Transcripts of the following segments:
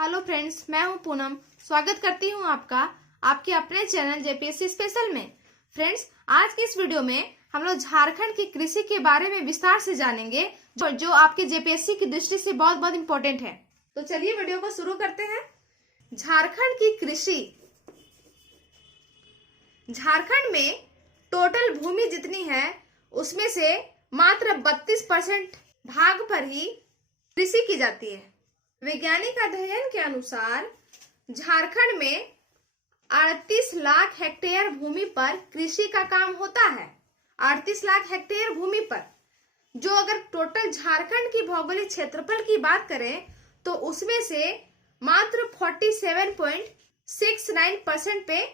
Hello friends, मैं हूं पूनम। स्वागत करती हूं आपका आपके अपने चैनल जेपीएससी स्पेशल में। फ्रेंड्स, आज की इस वीडियो में हम लोग झारखंड की कृषि के बारे में विस्तार से जानेंगे, जो आपके जेपीएससी की दृष्टि से बहुत बहुत इंपॉर्टेंट है। तो चलिए वीडियो को शुरू करते हैं। झारखंड की कृषि। झारखंड में टोटल भूमि जितनी है उसमें से मात्र 32% भाग पर ही कृषि की जाती है। वैज्ञानिक अध्ययन के अनुसार झारखंड में 38 लाख हेक्टेयर भूमि पर कृषि का काम होता है। 38 लाख हेक्टेयर भूमि पर, जो अगर टोटल झारखंड की भौगोलिक क्षेत्रफल की बात करें तो उसमें से मात्र 47.69% पे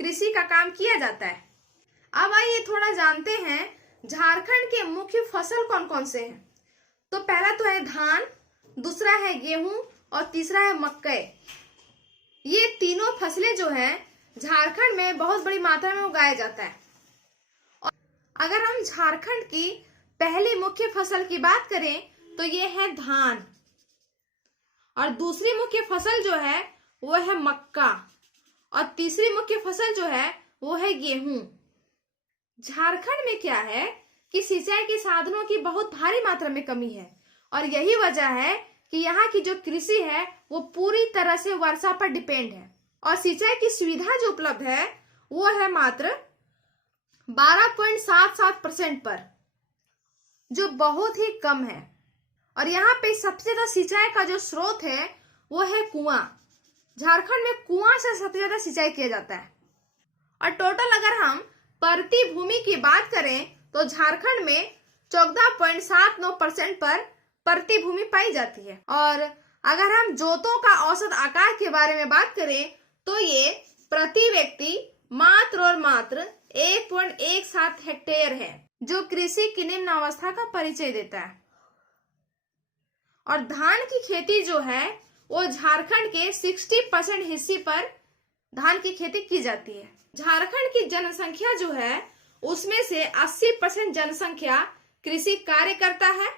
कृषि का काम किया जाता है। अब आइए थोड़ा जानते हैं झारखंड के मुख्य फसल कौन कौन से हैं। तो पहला तो है धान, दूसरा है गेहूं और तीसरा है मक्के। ये तीनों फसलें जो हैं झारखंड में बहुत बड़ी मात्रा में उगाया जाता है। और अगर हम झारखंड की पहली मुख्य फसल की बात करें तो ये है धान, और दूसरी मुख्य फसल जो है वो है मक्का, और तीसरी मुख्य फसल जो है वो है गेहूं। झारखंड में क्या है कि सिंचाई के साधनों की बहुत भारी मात्रा में कमी है, और यही वजह है कि यहाँ की जो कृषि है वो पूरी तरह से वर्षा पर डिपेंड है। और सिंचाई की सुविधा जो उपलब्ध है वो है मात्र 12.77% पर, जो बहुत ही कम है। और यहाँ पे सबसे ज्यादा सिंचाई का जो स्रोत है वो है कुआं। झारखंड में कुआं से सबसे ज्यादा सिंचाई किया जाता है। और टोटल अगर हम प्रति भूमि की बात करें तो झारखंड में 14.79% पर प्रति भूमि पाई जाती है। और अगर हम जोतों का औसत आकार के बारे में बात करें तो ये प्रति व्यक्ति मात्र और मात्र 1.17 हेक्टेयर है, जो कृषि की निम्न अवस्था का परिचय देता है। और धान की खेती जो है वो झारखंड के 60% हिस्से पर धान की खेती की जाती है। झारखंड की जनसंख्या जो है उसमें से 80% जनसंख्या कृषि कार्य करता है।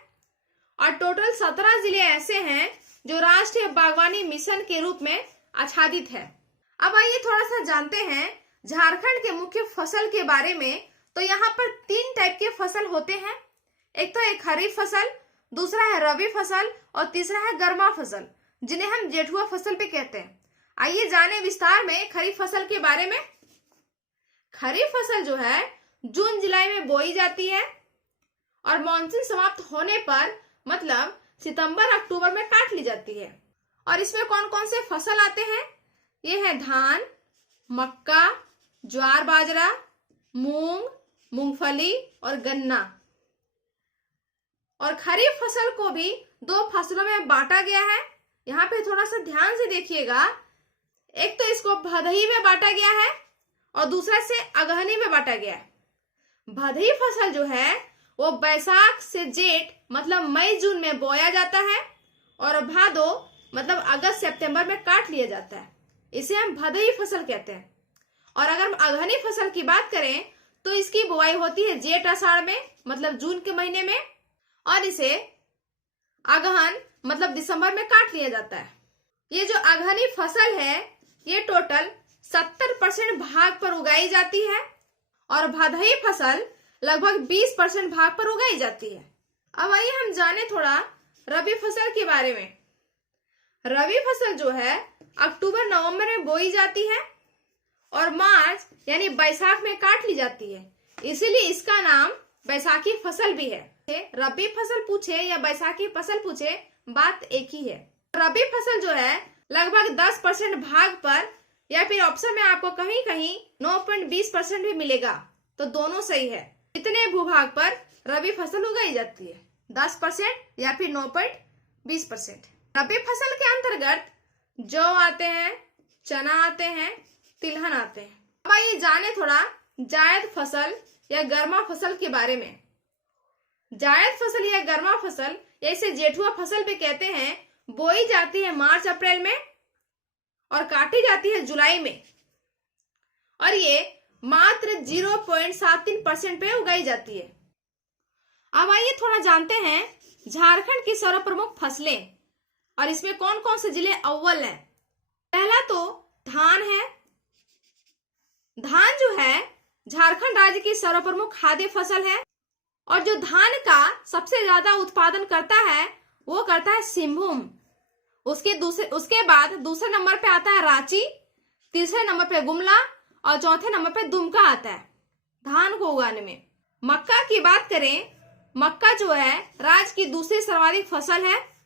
और टोटल 17 जिले ऐसे हैं जो राष्ट्रीय बागवानी मिशन के रूप में आच्छादित है। अब आइए थोड़ा सा जानते हैं झारखंड के मुख्य फसल के बारे में। तो यहाँ पर 3 टाइप के फसल होते हैं। एक तो है खरीफ फसल, दूसरा है रबी फसल और तीसरा है गर्मा फसल, जिन्हें हम जेठुआ फसल भी कहते हैं। आइए जाने विस्तार में खरीफ फसल के बारे में। खरीफ फसल जो है जून जुलाई में बोई जाती है और मानसून समाप्त होने पर मतलब सितंबर अक्टूबर में काट ली जाती है। और इसमें कौन कौन से फसल आते हैं? ये है धान, मक्का, ज्वार बाजरा, मूंग, मूंगफली और गन्ना। और खरीफ फसल को भी 2 फसलों में बांटा गया है। यहाँ पे थोड़ा सा ध्यान से देखिएगा। एक तो इसको भदही में बांटा गया है और दूसरा से अगहनी में बांटा गया है। भदही फसल जो है वो बैसाख से जेठ मतलब मई जून में बोया जाता है और भादो मतलब अगस्त सितंबर में काट लिया जाता है। इसे हम भदही फसल कहते हैं। और अगर हम अगहनी फसल की बात करें तो इसकी बुआई होती है जेठ आषाढ़ में मतलब जून के महीने में, और इसे अगहन मतलब दिसंबर में काट लिया जाता है। ये जो अगहनी फसल है ये टोटल 70% भाग पर उगाई जाती है और भदही फसल लगभग 20% भाग पर उगाई जाती है। अब आइए हम जाने थोड़ा रबी फसल के बारे में। रबी फसल जो है अक्टूबर नवंबर में बोई जाती है और मार्च यानी बैसाख में काट ली जाती है, इसीलिए इसका नाम बैसाखी फसल भी है। रबी फसल पूछे या बैसाखी फसल पूछे, बात एक ही है। रबी फसल जो है लगभग 10% भाग पर, या फिर ऑप्शन में आपको कहीं कहीं 9.20% भी मिलेगा, तो दोनों सही है। इतने भूभाग पर रबी फसल उगाई जाती है, 10% या फिर 9.20%। रबी फसल के अंतर्गत जौ आते हैं, चना आते हैं, तिलहन आते हैं। अब आइए जाने थोड़ा जायद फसल या गर्मा फसल के बारे में। जायद फसल या गर्मा फसल या इसे जेठुआ फसल भी कहते हैं, बोई जाती है मार्च अप्रैल में और काटी जाती है जुलाई में, और ये मात्र 0.73% पे उगाई जाती है। अब आइए थोड़ा जानते हैं झारखंड की सर्वप्रमुख फसलें। और इसमें कौन कौन से जिले अव्वल हैं? पहला तो धान है। धान जो है झारखंड राज्य की सर्वप्रमुख खाद्य फसल है और जो धान का सबसे ज्यादा उत्पादन करता है वो करता है सिंहभूम। उसके बाद दूसरे नंबर पे आता है रांची, तीसरे नंबर पे गुमला और चौथे नंबर पे दुमका आता है धान को उगाने में। मक्का की बात करें, मक्का जो है राज्य की दूसरी सर्वाधिक फसल है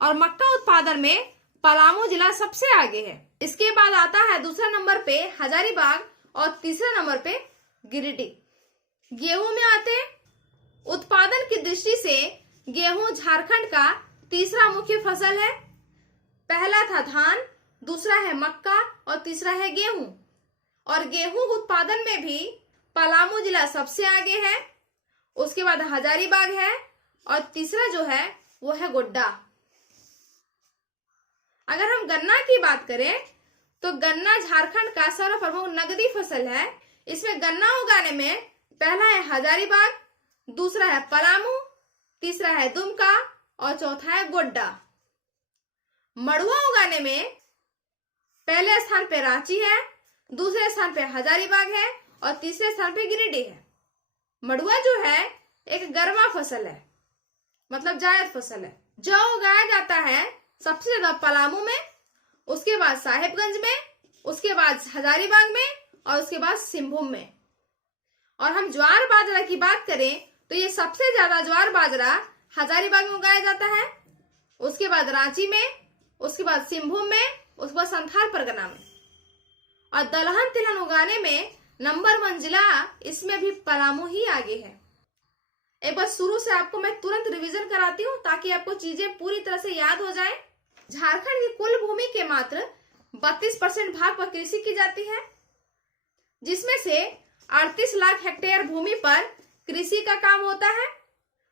और मक्का उत्पादन में पलामू जिला सबसे आगे है। इसके बाद आता है दूसरे नंबर पे हजारीबाग और तीसरे नंबर पे गिरिडीह। गेहूं में आते हैं। उत्पादन की दृष्टि से गेहूं झारखंड का तीसरा मुख्य फसल है। पहला था धान, दूसरा है मक्का और तीसरा है गेहूं। और गेहूं उत्पादन में भी पलामू जिला सबसे आगे है, उसके बाद हजारीबाग है और तीसरा जो है वो है गोड्डा। अगर हम गन्ना की बात करें तो गन्ना झारखंड का सर्वप्रमुख नगदी फसल है। इसमें गन्ना उगाने में पहला है हजारीबाग, दूसरा है पलामू, तीसरा है दुमका और चौथा है गोड्डा। मड़ुआ उगाने में पहले स्थान पे रांची है, दूसरे स्थान पे हजारीबाग है और तीसरे स्थान पे गिरिडीह है। मड़ुआ जो है एक गर्मा फसल है, मतलब जायद फसल है। जौ उगाया जाता है सबसे ज्यादा पलामू में, उसके बाद साहेबगंज में, उसके बाद हजारीबाग में और उसके बाद सिंहभूम में। और हम ज्वार बाजरा की बात करें तो ये सबसे ज्यादा ज्वार बाजरा हजारीबाग में उगाया जाता है, उसके बाद रांची में, उसके बाद सिंहभूम में, उसके बाद संथाल परगना में। और दलहन तिलहन उगाने में नंबर 1 जिला इसमें भी पलामू ही आगे है। एक बार शुरू से आपको मैं तुरंत रिवीजन कराती हूँ ताकि आपको चीजें पूरी तरह से याद हो जाए। झारखंड की कुल भूमि के मात्र 32% भाग पर कृषि की जाती है, जिसमें से 38 लाख हेक्टेयर भूमि पर कृषि का काम होता है,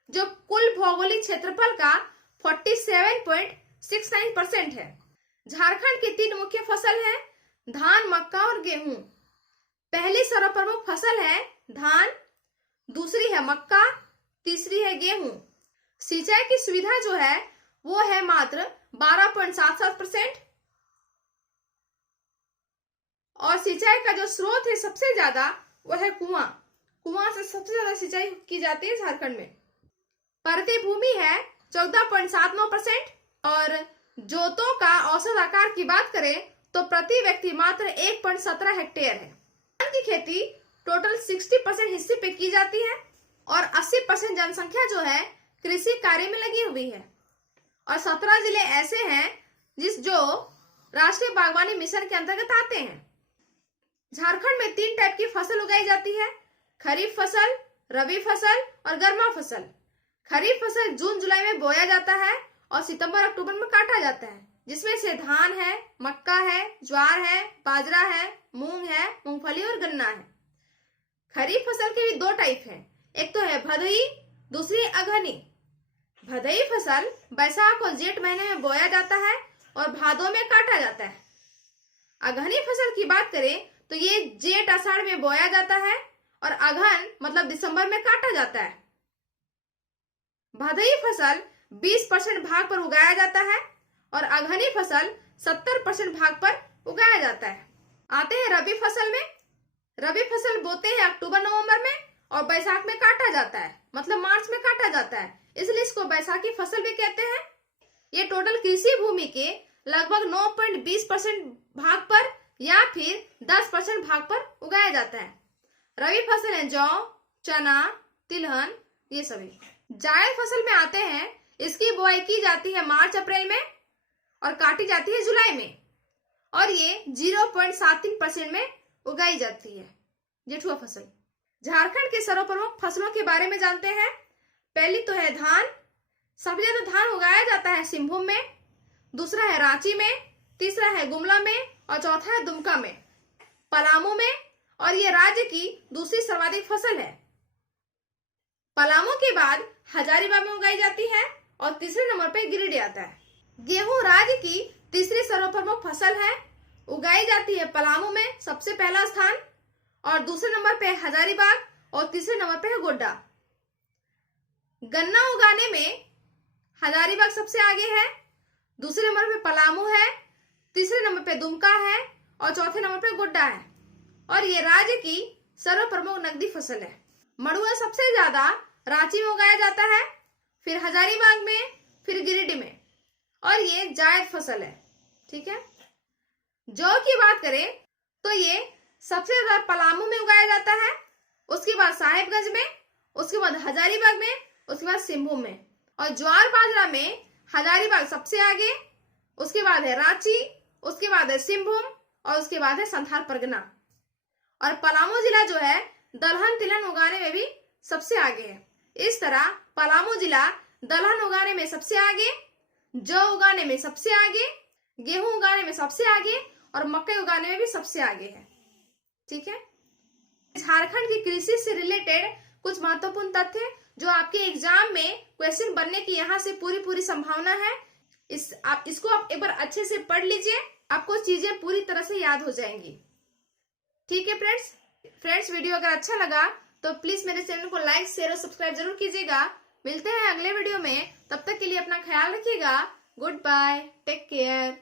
जो कुल भौगोलिक क्षेत्रफल का 47.69% है। झारखंड की 3 मुख्य फसल है, धान, मक्का और गेहूं। पहली सर्वप्रमुख फसल है धान, दूसरी है मक्का, तीसरी है गेहूं। सिंचाई की सुविधा जो है वो है मात्र 12.77% और सिंचाई का जो स्रोत है सबसे ज्यादा वो है कुआं। कुआं से सबसे ज्यादा सिंचाई की जाती है झारखंड में। प्रति भूमि है 14.79% और जोतों का औसत आकार की बात करें तो प्रति व्यक्ति मात्र 1.17 हेक्टेयर है। धान की खेती टोटल 60% हिस्से पे की जाती है और 80% जनसंख्या जो है कृषि कार्य में लगी हुई है। और 17 जिले ऐसे हैं जो राष्ट्रीय बागवानी मिशन के अंतर्गत आते हैं। झारखंड में 3 टाइप की फसल उगाई जाती है, खरीफ फसल, रबी फसल और गर्मा फसल। खरीफ फसल जून जुलाई में बोया जाता है और सितंबर अक्टूबर में काटा जाता है, जिसमें से धान है, मक्का है, ज्वार है, बाजरा है, मूंग है, मूंगफली और गन्ना है। खरीफ फसल के भी 2 टाइप हैं, एक तो है भदई, दूसरी अगहनी। भदई फसल बैसाख और जेठ महीने में बोया जाता है और भादों में काटा जाता है। अगहनी फसल की बात करें तो ये जेठ आषाढ़ में बोया जाता है और अगहन मतलब दिसंबर में काटा जाता है। भदई फसल 20% भाग पर उगाया जाता है और अगहनी फसल 70% भाग पर उगाया जाता है। आते हैं रबी फसल में। रबी फसल बोते हैं अक्टूबर नवंबर में और बैसाख में काटा जाता है, मतलब मार्च में काटा जाता है, इसलिए इसको बैसाखी फसल भी कहते हैं। ये टोटल कृषि भूमि के लगभग 9.20% भाग पर या फिर 10% भाग पर उगाया जाता है। रबी फसल है जौ, चना, तिलहन, ये सभी। जायद फसल में आते हैं, इसकी बुआई की जाती है मार्च अप्रैल में और काटी जाती है जुलाई में और ये 0.73% में उगाई जाती है। जेठुआ फसल। झारखंड के सर्वप्रमुख फसलों के बारे में जानते हैं। पहली तो है धान। सबसे ज्यादा धान उगाया जाता है सिंहभूम में, दूसरा है रांची में, तीसरा है गुमला में और चौथा है दुमका में, पलामू में, और ये राज्य की दूसरी सर्वाधिक फसल है। पलामू के बाद हजारीबाग में उगाई जाती है और तीसरे नंबर पे गिरिडीह आता है। गेहूं राज्य की तीसरी सर्वप्रमुख फसल है, उगाई जाती है पलामू में सबसे पहला स्थान और दूसरे नंबर पे हजारीबाग और तीसरे नंबर पे है गोड्डा। गन्ना उगाने में हजारीबाग सबसे आगे है, दूसरे नंबर पे पलामू है, तीसरे नंबर पे दुमका है और चौथे नंबर पे गोड्डा है। और ये राज्य की सर्व प्रमुख नकदी फसल है। मड़ुआ सबसे ज्यादा रांची में उगाया जाता है, फिर हजारीबाग में, फिर गिरिडीह में, और ये जायद फसल है। ठीक है। जौ की बात करें तो ये सबसे ज्यादा पलामू में उगाया जाता है, उसके बाद साहेबगंज में, उसके बाद हजारीबाग में, उसके बाद सिंहभूम में। और ज्वार बाजरा में हजारीबाग सबसे आगे, उसके बाद है रांची, उसके बाद है सिंहभूम और उसके बाद है संथाल परगना। और पलामू जिला जो है दलहन तिलहन उगाने में भी सबसे आगे है। इस तरह पलामू जिला दलहन उगाने में सबसे आगे, जौ उगाने में सबसे आगे, गेहूं उगाने में सबसे आगे और मकई उगाने में भी सबसे आगे है। ठीक है। झारखंड की कृषि से रिलेटेड कुछ महत्वपूर्ण तथ्य जो आपके एग्जाम में क्वेश्चन बनने की यहाँ से पूरी संभावना है। इसको आप एक बार अच्छे से पढ़ लीजिए, आपको चीजें पूरी तरह से याद हो जाएंगी। ठीक है फ्रेंड्स, वीडियो अगर अच्छा लगा तो प्लीज मेरे चैनल को लाइक, शेयर और सब्सक्राइब जरूर कीजिएगा। मिलते हैं अगले वीडियो में, तब तक के लिए अपना ख्याल रखिएगा। Goodbye, take care.